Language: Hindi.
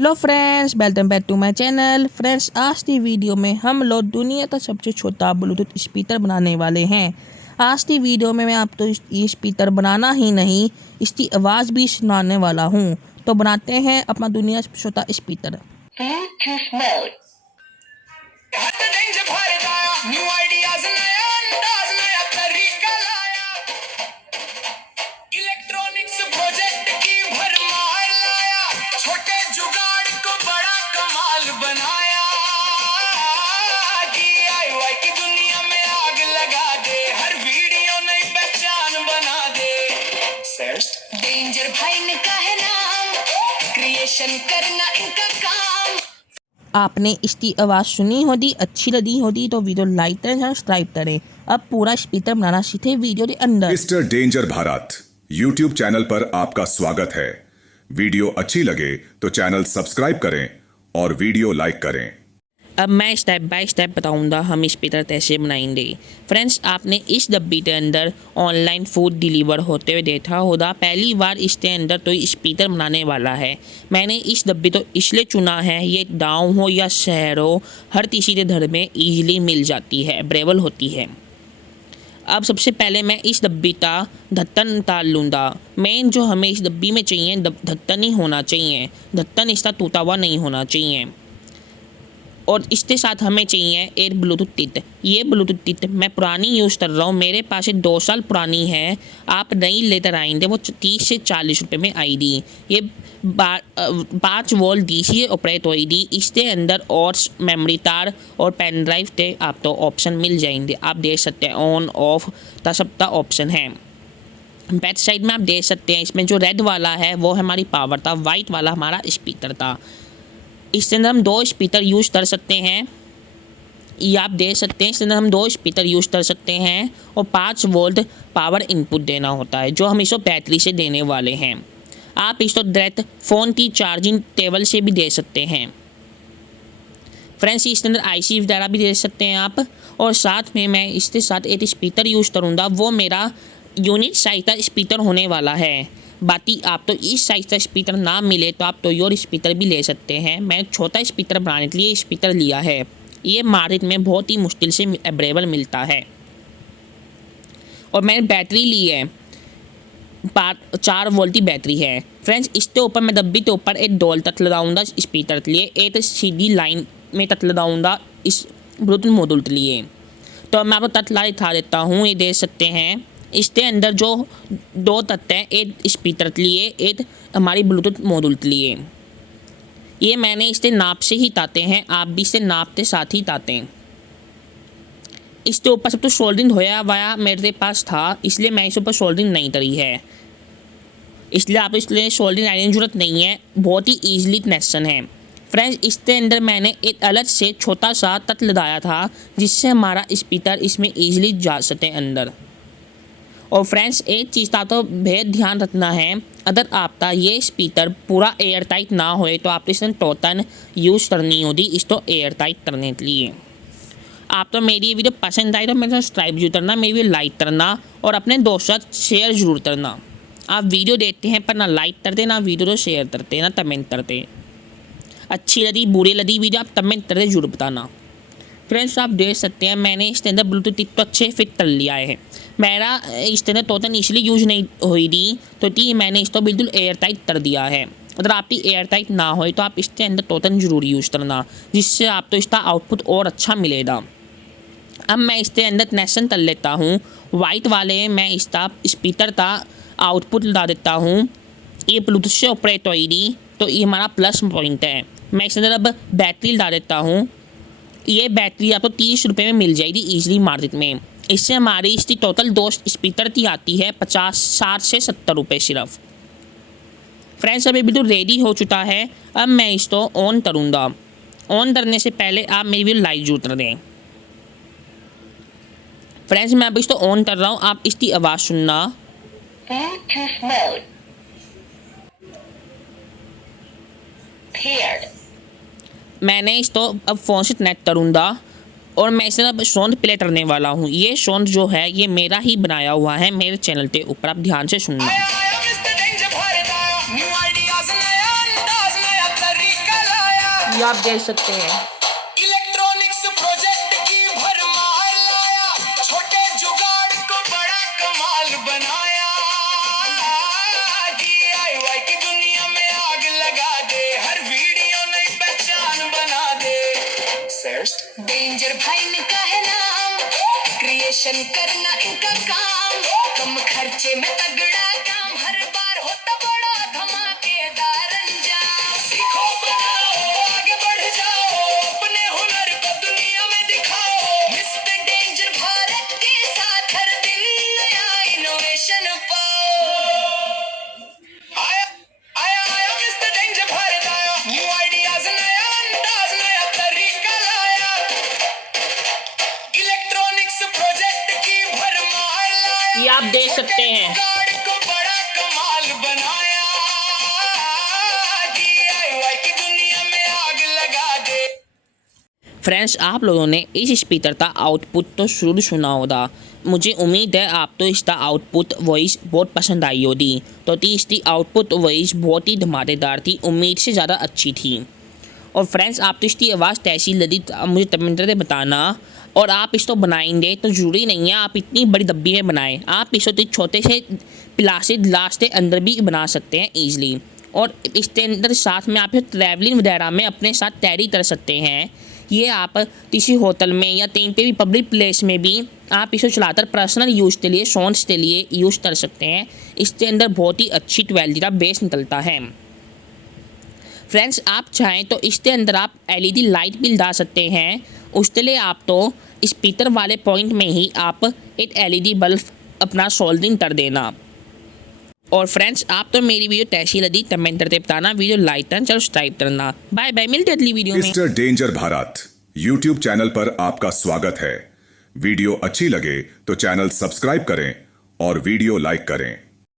Hello friends, welcome back to my channel. Friends, आज की वीडियो में हम लोग दुनिया का सबसे छोटा ब्लूटूथ स्पीकर बनाने वाले हैं। आज की वीडियो में मैं आपको ये स्पीकर बनाना ही नहीं, इसकी आवाज़ भी सुनाने वाला हूँ। तो बनाते हैं अपना दुनिया का छोटा स्पीकर। डेंजर भाई ने कहा है नाम, क्रिएशन करना इनका काम। आपने इसकी आवाज़ सुनी होगी, अच्छी लगी होगी तो वीडियो लाइक करें, सब्सक्राइब करें। अब पूरा स्पीकर बनाना सीखे वीडियो के अंदर। Mister danger Bharat YouTube channel पर आपका स्वागत है। वीडियो अच्छी लगे तो चैनल सब्सक्राइब करें और वीडियो लाइक करें। अब मैं स्टेप बाय स्टेप बताऊंगा हम स्पीकर कैसे बनाएंगे। फ्रेंड्स, आपने इस डब्बी के अंदर ऑनलाइन फूड डिलीवर होते हुए देखा होगा। पहली बार इसके अंदर तो स्पीकर बनाने वाला है। मैंने इस डब्बी तो इसलिए चुना है, ये गाँव हो या शहर हो, हर किसी के घर में ईजिली मिल जाती है, अवेलेबल होती है। अब सबसे पहले मैं इस डब्बी का ढक्कन उतार लूँगा। मेन जो हमें इस डब्बी में चाहिए, ढक्कन ही होना चाहिए। ढक्कन इसका टूटा हुआ नहीं होना चाहिए। और इसके साथ हमें चाहिए एक ब्लूटूथ किट। ये ब्लूटूथ किट मैं पुरानी यूज़ कर रहा हूँ, मेरे पास 2 साल पुरानी है। आप नई लेकर आएंगे वो 30 से 40 रुपये में आएगी। ये 5 वोल्ट DC ऑपरेट होगी। इसके अंदर और मेमोरी तार और पेन ड्राइव के आपको ऑप्शन मिल जाएंगे। आप देख सकते हैं ऑन ऑफ का सबका ऑप्शन है। बैक साइड में आप देख सकते हैं, इसमें जो रेड वाला है वो हमारी पावर था, वाइट वाला हमारा स्पीकर था। इसके अंदर हम 2 स्पीकर यूज़ कर सकते हैं। ये आप देख सकते हैं, इसके अंदर हम 2 स्पीकर यूज़ कर सकते हैं और 5 वोल्ट पावर इनपुट देना होता है, जो हम इसको बैटरी से देने वाले हैं। आप इसको डायरेक्ट फ़ोन की चार्जिंग टेबल से भी दे सकते हैं। फ्रेंड्स, इसके अंदर IC वगैरह भी दे सकते हैं आप। और साथ में मैं इसके साथ एक स्पीकर यूज़ करूँगा, वो मेरा यूनिट साइज का स्पीकर होने वाला है। बाकी आप तो इस साइज़ का स्पीकर ना मिले तो आप तो योर स्पीकर भी ले सकते हैं। मैं छोटा स्पीकर बनाने के लिए स्पीकर लिया है। ये मार्केट में बहुत ही मुश्किल से अवेलेबल मिलता है। और मैंने बैटरी ली है, 4 वोल्ट की बैटरी है। फ्रेंड्स, इसके ऊपर मैं डब्बी के ऊपर एक डोल तक लगाऊंगा स्पीकर के लिए, एक सीधी लाइन में तक लगाऊंगा इस ब्लूटूथ मॉड्यूल के लिए। तो मैं आपको तत्ला दिखा देता हूँ। ये देख सकते हैं, इसके अंदर जो 2 तत्व हैं, एक स्पीकर के लिए, एक हमारी ब्लूटूथ मॉड्यूल के लिए। ये मैंने इसके नाप से ही ताते हैं, आप भी इससे नाप के साथ ही ताते हैं। इसके ऊपर सब तो सोल्डरिंग होया वाया मेरे पास था, इसलिए मैं इसके ऊपर सोल्डरिंग नहीं करी है। इसलिए आप इसलिए सोल्डरिंग लाने की जरूरत नहीं है, बहुत ही ईजिली कनेक्शन है। फ्रेंड्स, इसके अंदर मैंने एक अलग से छोटा सा तत्व लगाया था, जिससे हमारा स्पीकर इसमें ईजिली जा सके अंदर। और फ्रेंड्स, एक चीज़ का तो बेहद ध्यान रखना है, अगर आपका ये स्पीकर पूरा एयर टाइट ना होए तो आप इसमें टोटन यूज़ करनी होगी इसको एयर टाइट करने के लिए। आप तो मेरी ये वीडियो पसंद आई तो मेरे साथ सब्सक्राइब जरूर करना, मेरी वीडियो लाइक करना और अपने दोस्तों के साथ शेयर जरूर करना। आप वीडियो देखते हैं पर ना लाइक करते, ना वीडियो को शेयर करते, ना कमेंट करते। अच्छी लगी बुरी लगी वीडियो आप कमेंट करके जरूर बताना। फ्रेंड्स, आप देख सकते हैं मैंने इसके अंदर ब्लूटूथ तो अच्छे फिट कर लिया है। मेरा इसके अंदर टोटन इसलिए यूज नहीं हुई थी तो मैंने इसको बिल्कुल एयर टाइट कर दिया है। अगर आपकी एयर टाइट ना हो तो आप इसके अंदर टोटन जरूर यूज़ करना, जिससे आपको इसका आउटपुट और अच्छा मिलेगा। अब मैं इसके अंदर कनेक्शन कर लेता हूँ। वाइट वाले मैं इसका स्पीकर का आउटपुट लगा देता हूँ। ये ब्लूटूथ से ऑपरेट होगी तो ये हमारा प्लस पॉइंट है। मैं इसके अंदर अब बैटरी लगा देता हूँ। ये बैटरी आपको 30 रुपये में मिल जाएगी ईजिली मार्केट में। इससे हमारी इसकी टोटल 2 स्पीकर की आती है 60 से 70 रुपये सिर्फ। फ्रेंड्स, अभी बिल्कुल रेडी हो चुका है। अब मैं इसको ऑन करूँगा। ऑन करने से पहले आप मेरी वीडियो लाइक जरूर कर दें। फ्रेंड्स, मैं अब इसको ऑन कर रहा हूँ, आप इसकी आवाज़ सुनना। मैंने इसको अब फ़ोन से कनेक्ट करूँगा और मैं इसे अब साउंड प्ले करने वाला हूँ। ये साउंड जो है ये मेरा ही बनाया हुआ है मेरे चैनल के ऊपर, आप ध्यान से सुनना। ये आप देख सकते हैं। इलेक्ट्रॉनिक्स प्रोजेक्ट की भरमार लाया, छोटे जुगाड़ को बड़ा कमाल बनाया। DIY की दुनिया में आग लगा दे, हर वीडियो नई पहचान बना दे। डेंजर भाई इनका है नाम, क्रिएशन करना इनका काम, कम खर्चे में तगड़ा काम, हर बार होता बड़ा धमाकेदार अंजाम। सीखो बनाओ आगे बढ़ जाओ, अपने हुनर को दुनिया में दिखाओ। मिस्टर डेंजर भारत के साथ हर दिन नया इनोवेशन पाओ। आया आया आया मिस्टर डेंजर भारत आया, न्यू आइडियाज नया अंदाज नया तरीका लाया। इलेक्ट्रॉनिक्स प्रोजेक्ट की भरमार लाया, ये आप देख सकते हैं। जुगाड़ को बड़ा कमाल बनाया। DIY की दुनिया में आग लगा दे। फ्रेंड्स, आप लोगों ने इस स्पीकर का आउटपुट तो जरूर सुना होगा। मुझे उम्मीद है आप तो इसका आउटपुट वॉइस बहुत पसंद आई होगी। तो इसकी आउटपुट वॉइस बहुत ही धमाकेदार थी, उम्मीद से ज़्यादा अच्छी थी। और फ्रेंड्स, आप तो इसकी आवाज़ कैसी लगी मुझे कमेंट में बताना। और आप इसको बनाएंगे तो ज़रूरी नहीं है आप इतनी बड़ी डब्बी में बनाएं, आप इसको तो छोटे से प्लास्टिक ग्लास के अंदर भी बना सकते हैं ईजिली। और इसके अंदर साथ में आप ट्रैवलिंग वगैरह में अपने साथ कैरी कर सकते हैं। ये आप किसी होटल में या कहीं पे भी पब्लिक प्लेस में भी आप इसे चलाकर पर्सनल यूज़ के लिए, सॉन्ग्स के लिए यूज़ कर सकते हैं। इसके अंदर बहुत ही अच्छी क्वालिटी का बेस निकलता है। फ्रेंड्स, आप चाहें तो इसके अंदर आप LED लाइट भी डाल सकते हैं। उसके लिए आप तो स्पीकर वाले पॉइंट में ही आप एक LED बल्ब अपना सोल्डरिंग कर देना। और फ्रेंड्स, आप तो मेरी वीडियो कैसी लगी कमेंट करके बताना, वीडियो लाइक करना, चलो सब्सक्राइब करना। बाय बाय, मिलते हैं अगली वीडियो में। Mister danger Bharat YouTube channel पर आपका स्वागत है। वीडियो अच्छी लगे तो चैनल सब्सक्राइब करें और वीडियो लाइक करें।